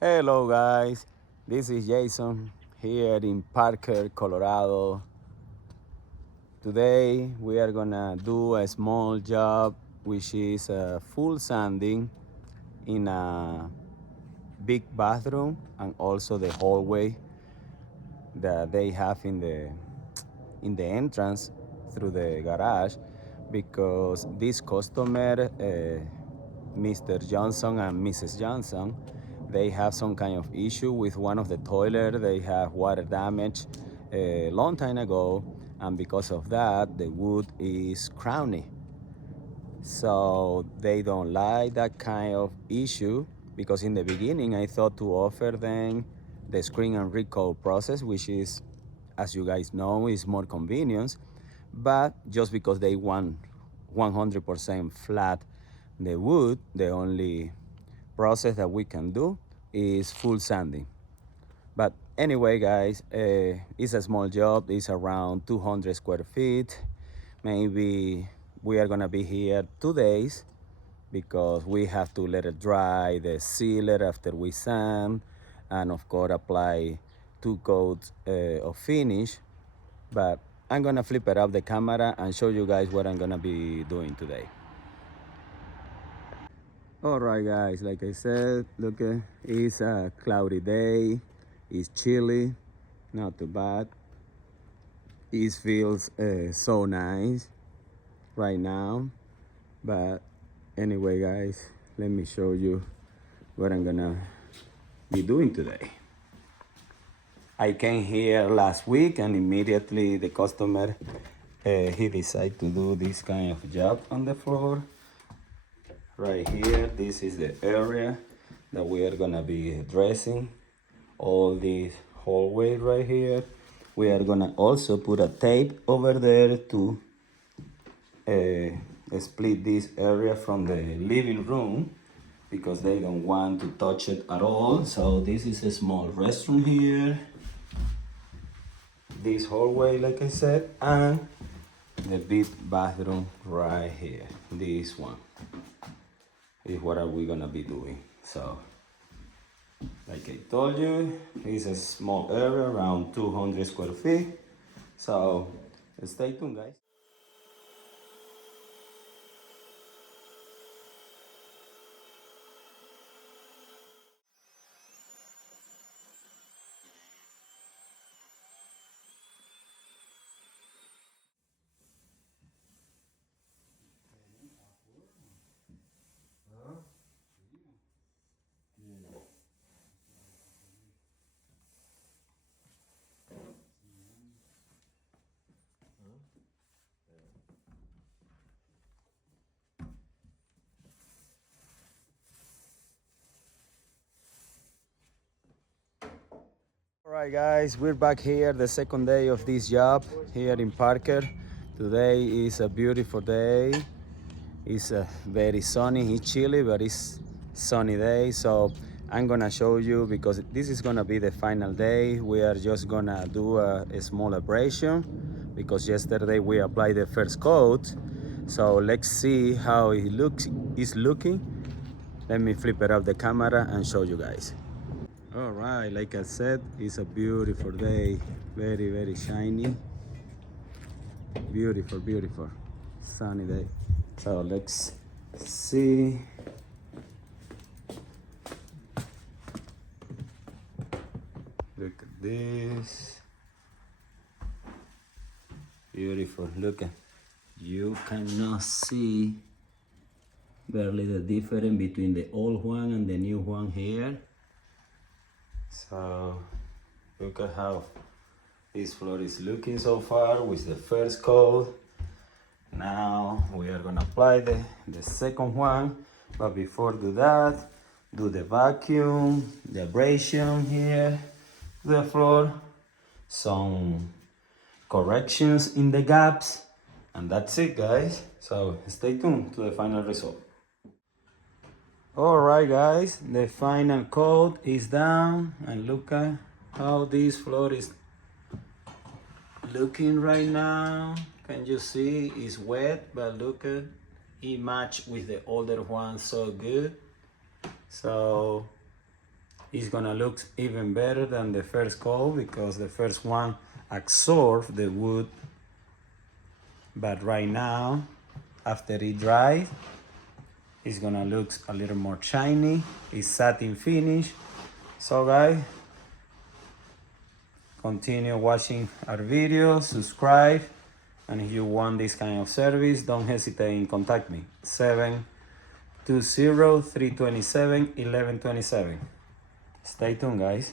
Hello guys, this is Jason here in Parker, Colorado. Today we are gonna do a small job which is full sanding in a big bathroom and also the hallway that they have in the entrance through the garage, because this customer, Mr. Johnson and Mrs. Johnson, they have some kind of issue with one of the toilets. They have water damage a long time ago, and because of that the wood is crowny, so they don't like that kind of issue. Because in the beginning I thought to offer them the screen and recoat process, which is, as you guys know, is more convenient. But just because they want 100% flat the wood, the only process that we can do is full sanding. But anyway guys, it's a small job. It's around 200 square feet. Maybe we are gonna be here 2 days because we have to let it dry, the sealer, after we sand, and of course apply 2 coats of finish. But I'm gonna flip it up the camera and show you guys what I'm gonna be doing today. All right guys, like I said, look, it's a cloudy day, it's chilly, not too bad. It feels so nice right now. But anyway guys, let me show you what I'm gonna be doing today. I came here last week and immediately the customer, he decided to do this kind of job on the floor. Right here, this is the area that we are gonna be addressing. All this hallway right here. We are gonna also put a tape over there to split this area from the living room, because they don't want to touch it at all. So this is a small restroom here, this hallway like I said, and the big bathroom right here. This one is what are we gonna be doing. So like I told you, it's a small area, around 200 square feet. So stay tuned guys. All right guys, we're back here the second day of this job here in Parker. Today is a beautiful day. It's very sunny. It's chilly, but it's sunny day. So I'm gonna show you, because this is gonna be the final day. We are just gonna do a small abrasion because yesterday we applied the first coat. So let's see how it is looking. Let me flip it up the camera and show you guys. All right, like I said, it's a beautiful day. Very, very shiny. Beautiful, beautiful. Sunny day. So let's see. Look at this. Beautiful. Look at. You cannot see barely the difference between the old one and the new one here. So look at how this floor is looking so far with the first coat. Now we are gonna apply the second one, but before do that, do the vacuum, the abrasion here, the floor, some corrections in the gaps, and that's it guys. So stay tuned to the final result. All right guys, the final coat is down, and look at how this floor is looking right now. Can you see it's wet, but look at it matched with the older one so good. So it's gonna look even better than the first coat because the first one absorbed the wood. But right now, after it dries, it's gonna look a little more shiny. It's satin finish. So guys, continue watching our videos, subscribe, and if you want this kind of service, don't hesitate in contact me. 720-327-1127. Stay tuned, guys.